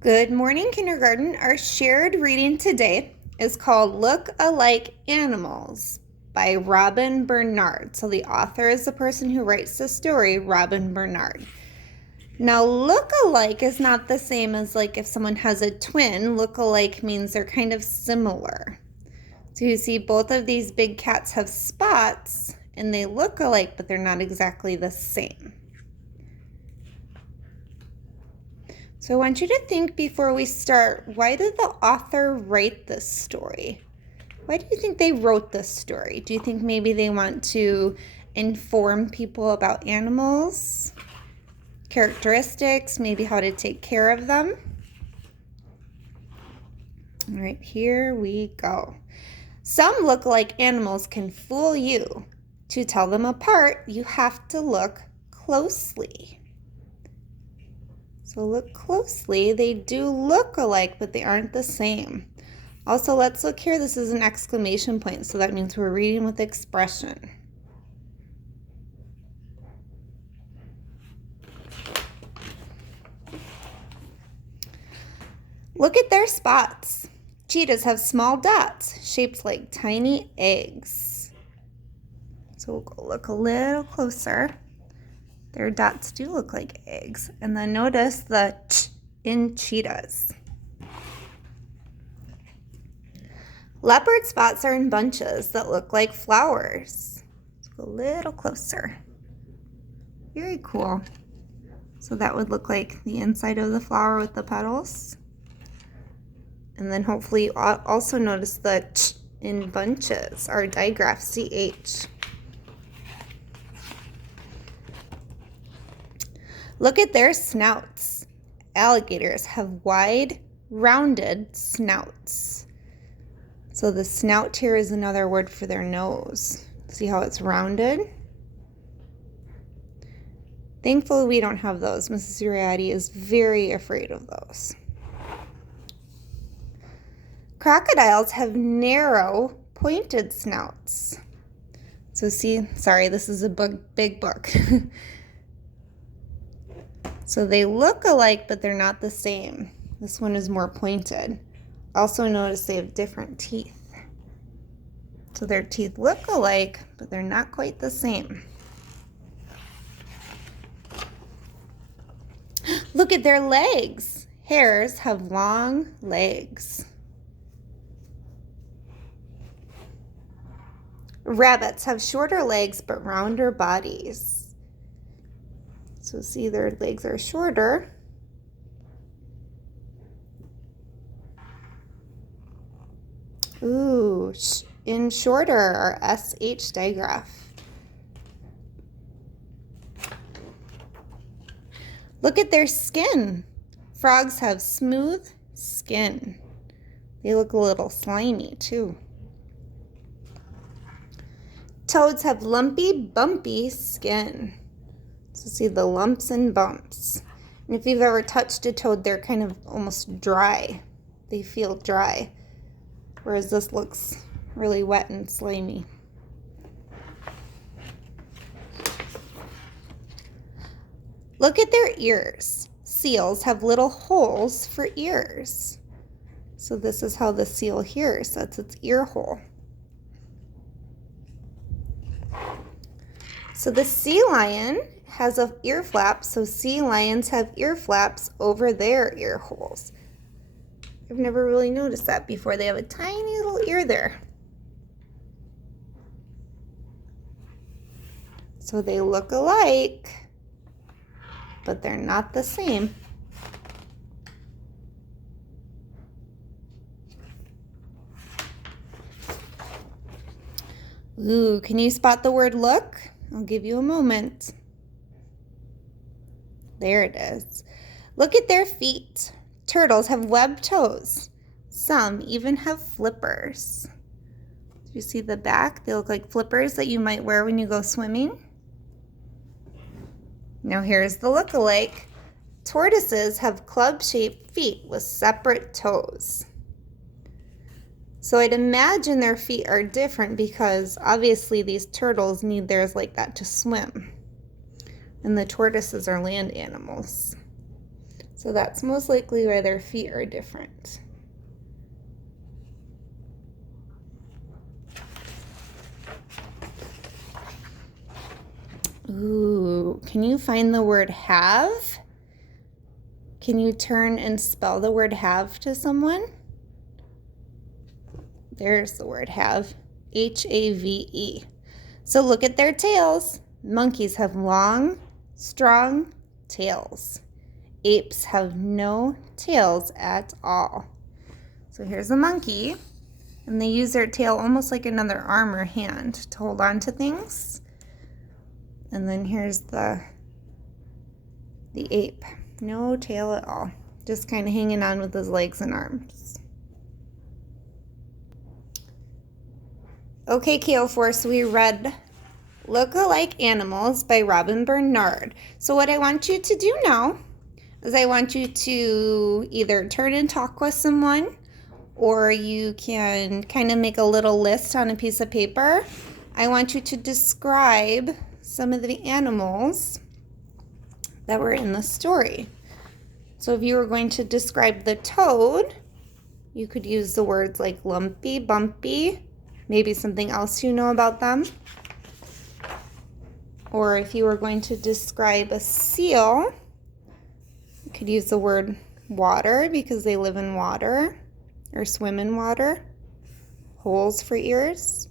Good morning, kindergarten. Our shared reading today is called Look Alike Animals by Robin Bernard. So the author is the person who writes the story, Robin Bernard. Now, look alike is not the same as like if someone has a twin. Look alike means they're kind of similar. So you see both of these big cats have spots and they look alike, but they're not exactly the same. So I want you to think before we start, why did the author write this story? Why do you think they wrote this story? Do you think maybe they want to inform people about animals, characteristics, maybe how to take care of them? All right, here we go. Some look-alike animals can fool you. To tell them apart, you have to look closely. So look closely. They do look alike, but they aren't the same. Also, let's look here. This is an exclamation point, so that means we're reading with expression. Look at their spots. Cheetahs have small dots shaped like tiny eggs. So we'll go look a little closer. Their dots do look like eggs. And then notice the ch in cheetahs. Leopard spots are in bunches that look like flowers. Let's go a little closer. Very cool. So that would look like the inside of the flower with the petals. And then hopefully you also notice the ch in bunches, our digraph, CH. Look at their snouts. Alligators have wide, rounded snouts. So the snout here is another word for their nose. See how it's rounded? Thankfully, we don't have those. Mrs. Uriadi is very afraid of those. Crocodiles have narrow, pointed snouts. So see, sorry, this is a big book. So they look alike, but they're not the same. This one is more pointed. Also notice they have different teeth. So their teeth look alike, but they're not quite the same. Look at their legs. Hares have long legs. Rabbits have shorter legs, but rounder bodies. So see, their legs are shorter. Ooh, in shorter, our SH digraph. Look at their skin. Frogs have smooth skin. They look a little slimy too. Toads have lumpy, bumpy skin. So see the lumps and bumps. And if you've ever touched a toad, they're kind of almost dry. They feel dry. Whereas this looks really wet and slimy. Look at their ears. Seals have little holes for ears. So this is how the seal hears. That's its ear hole. So the sea lion has an ear flap, so sea lions have ear flaps over their ear holes. I've never really noticed that before. They have a tiny little ear there. So they look alike, but they're not the same. Ooh, can you spot the word look? I'll give you a moment. There it is. Look at their feet. Turtles have webbed toes. Some even have flippers. Do you see the back? They look like flippers that you might wear when you go swimming. Now here's the look-alike. Tortoises have club-shaped feet with separate toes. So I'd imagine their feet are different because obviously these turtles need theirs like that to swim. And the tortoises are land animals. So that's most likely why their feet are different. Ooh, can you find the word have? Can you turn and spell the word have to someone? There's the word have. H-A-V-E. So look at their tails. Monkeys have long, strong tails. Apes have no tails at all. So here's a monkey, and they use their tail almost like another arm or hand to hold on to things. And then here's the ape. No tail at all. Just kind of hanging on with his legs and arms. Okay, Kale Force, we read Look-alike Animals by Robin Bernard. So what I want you to do now is I want you to either turn and talk with someone, or you can kind of make a little list on a piece of paper. I want you to describe some of the animals that were in the story. So if you were going to describe the toad, you could use the words like lumpy, bumpy, maybe something else you know about them. Or if you were going to describe a seal, you could use the word water because they live in water or swim in water. Holes for ears.